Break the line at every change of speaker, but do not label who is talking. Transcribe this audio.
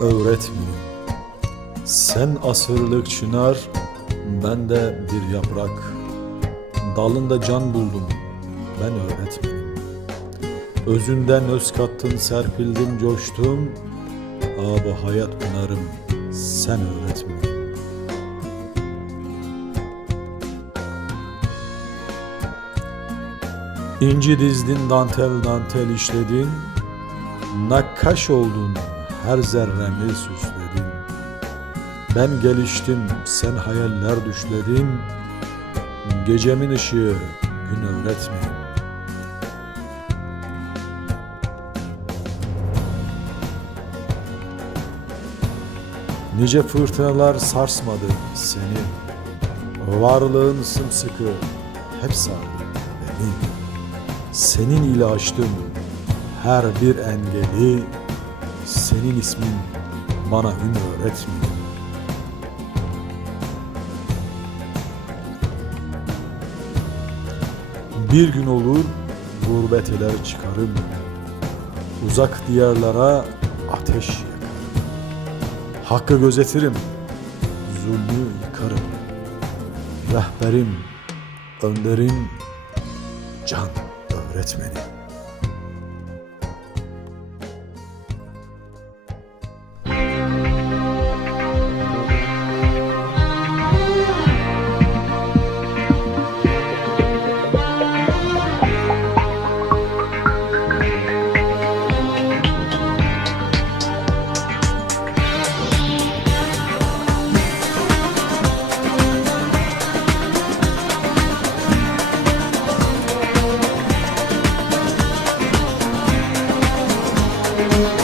öğretmenim. Sen asırlık çınar, ben de bir yaprak. Dalında can buldum, ben öğretmenim. Özünden öz kattın, serpildim, coştum. Abi hayat pınarım, sen öğretmenim. İnci dizdin, dantel dantel işledin. Nakkaş oldun, her zerremi süsledin. Ben geliştim, sen hayaller düşledin. Gecemin ışığı, gün öğretmeyin. Nice fırtınalar sarsmadı seni. Varlığın sımsıkı hep sardı beni. Senin ile aştım her bir engeli. Senin ismin bana hün öğretmiyor. Bir gün olur gurbet eder çıkarım. Uzak diyarlara ateş yakarım. Hakkı gözetirim, zulmü yıkarım. Rehberim, önderim, can öğretmenim. Thank you.